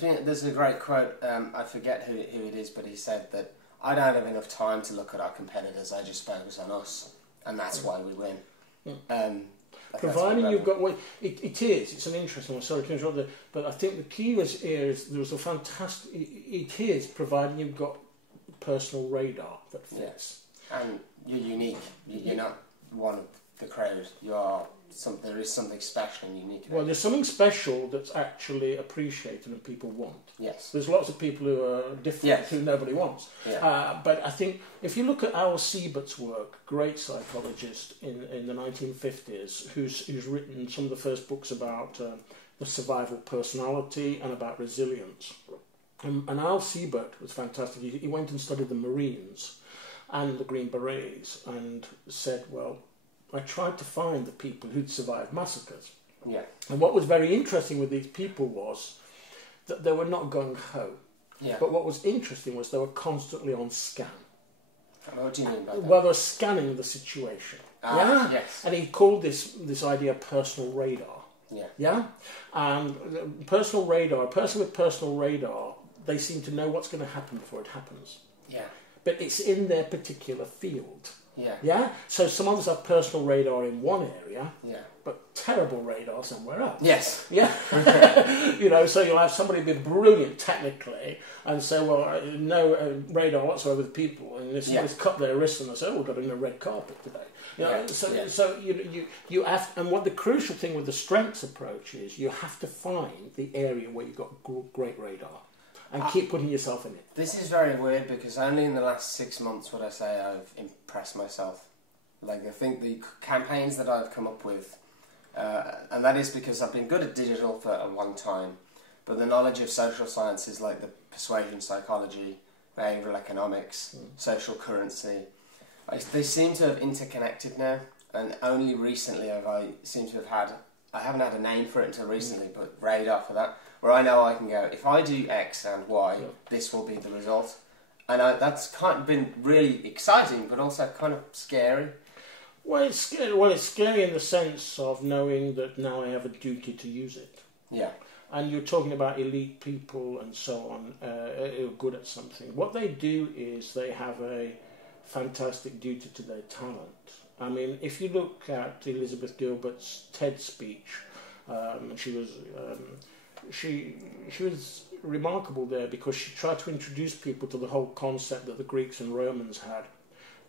There's a great quote, I forget who it is, but he said that I don't have enough time to look at our competitors, I just focus on us, and that's why we win. Providing you've got... Well, it's an interesting one, sorry to interrupt, but I think the key is there was a fantastic... It is providing you've got personal radar that fits. Yeah. And you're unique, you're not one of the crowd, there is something special and unique. Well, there's something special that's actually appreciated and people want. Yes. There's lots of people who are different who nobody wants. Yeah. But I think if you look at Al Siebert's work, great psychologist in the 1950s, who's written some of the first books about the survival personality and about resilience. And Al Siebert was fantastic. He went and studied the Marines and the Green Berets and said, well, I tried to find the people who'd survived massacres. Yeah. And what was very interesting with these people was that they were not gung-ho. Yeah. But what was interesting was they were constantly on scan. What do you mean by that? Well, they were scanning the situation. Yeah. Yes. And he called this idea personal radar. Yeah. Yeah. And personal radar, a person with personal radar, they seem to know what's going to happen before it happens. Yeah. But it's in their particular field. Yeah. Yeah? So some others have personal radar in one area, yeah, but terrible radar somewhere else. Yes. Yeah. So you'll have somebody be brilliant technically and say, well, no radar whatsoever with people, and this cut their wrists and they say, oh, we've got a red carpet today. So you have, and what the crucial thing with the strengths approach is, you have to find the area where you've got great radar. And keep putting yourself in it. This is very weird because only in the last 6 months would I say I've impressed myself. Like, I think the campaigns that I've come up with, and that is because I've been good at digital for a long time, but the knowledge of social sciences like the persuasion psychology, behavioural economics, social currency, they seem to have interconnected now, and only recently have I haven't had a name for it until recently, but radar for that, where I know I can go, if I do X and Y, this will be the result. And that's kind of been really exciting, but also kind of scary. Well, it's scary. Well, it's scary in the sense of knowing that now I have a duty to use it. Yeah. And you're talking about elite people and so on who are good at something. What they do is they have a fantastic duty to their talent. I mean, if you look at Elizabeth Gilbert's TED speech, she was remarkable there because she tried to introduce people to the whole concept that the Greeks and Romans had,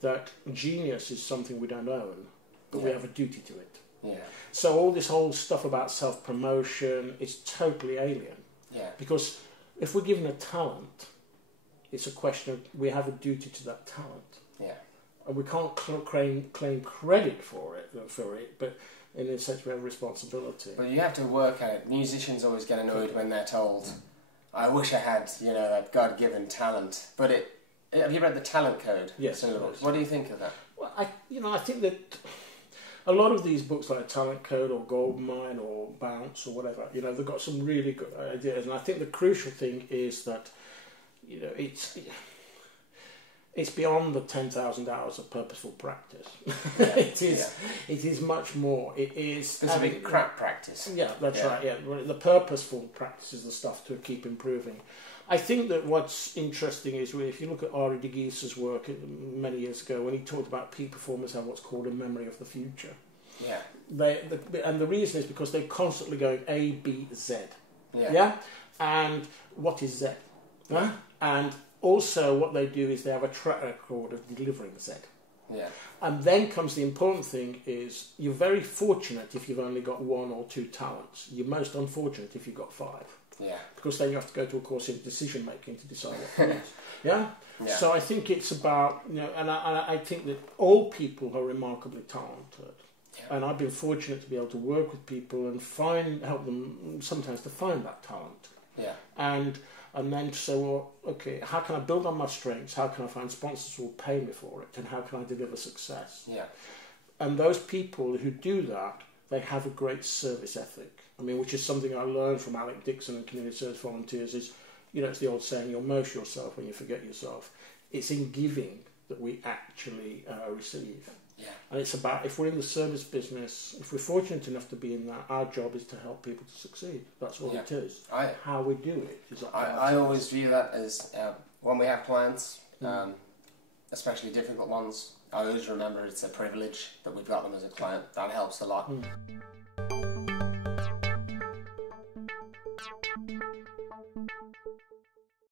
that genius is something we don't own, but we have a duty to it. Yeah. So all this whole stuff about self-promotion is totally alien. Yeah. Because if we're given a talent, it's a question of we have a duty to that talent. Yeah. And we can't claim credit for it, but in a sense we have a responsibility. But you have to work at it. Musicians always get annoyed when they're told, I wish I had, that God-given talent. But have you read the Talent Code? Yes. What do you think of that? Well, I think that a lot of these books like Talent Code or Goldmine or Bounce or whatever, they've got some really good ideas. And I think the crucial thing is that, it's beyond the 10,000 hours of purposeful practice. It is much more. It is specific crap practice. Yeah, that's right. Yeah, the purposeful practice is the stuff to keep improving. I think that what's interesting is if you look at Ari de Geese's work many years ago when he talked about peak performers have what's called a memory of the future. Yeah. And the reason is because they're constantly going A, B, Z. Yeah. Yeah. And what is Z? Yeah? And also, what they do is they have a track record of delivering Z. Yeah. And then comes the important thing is you're very fortunate if you've only got 1 or 2 talents. You're most unfortunate if you've got 5. Yeah. Because then you have to go to a course of decision making to decide what to do. Yeah? Yeah. So I think it's about, and I think that all people are remarkably talented. Yeah. And I've been fortunate to be able to work with people and help them sometimes to find that talent. Yeah. And then to say, well, okay, how can I build on my strengths? How can I find sponsors who will pay me for it? And how can I deliver success? Yeah. And those people who do that, they have a great service ethic. I mean, which is something I learned from Alec Dixon and Community Service Volunteers is, it's the old saying, you'll most yourself when you forget yourself. It's in giving that we actually receive. Yeah. And it's about, if we're in the service business, if we're fortunate enough to be in that, our job is to help people to succeed. That's all it is. How we do it is up to I always view that as when we have clients, especially difficult ones, I always remember it's a privilege that we've got them as a client. That helps a lot.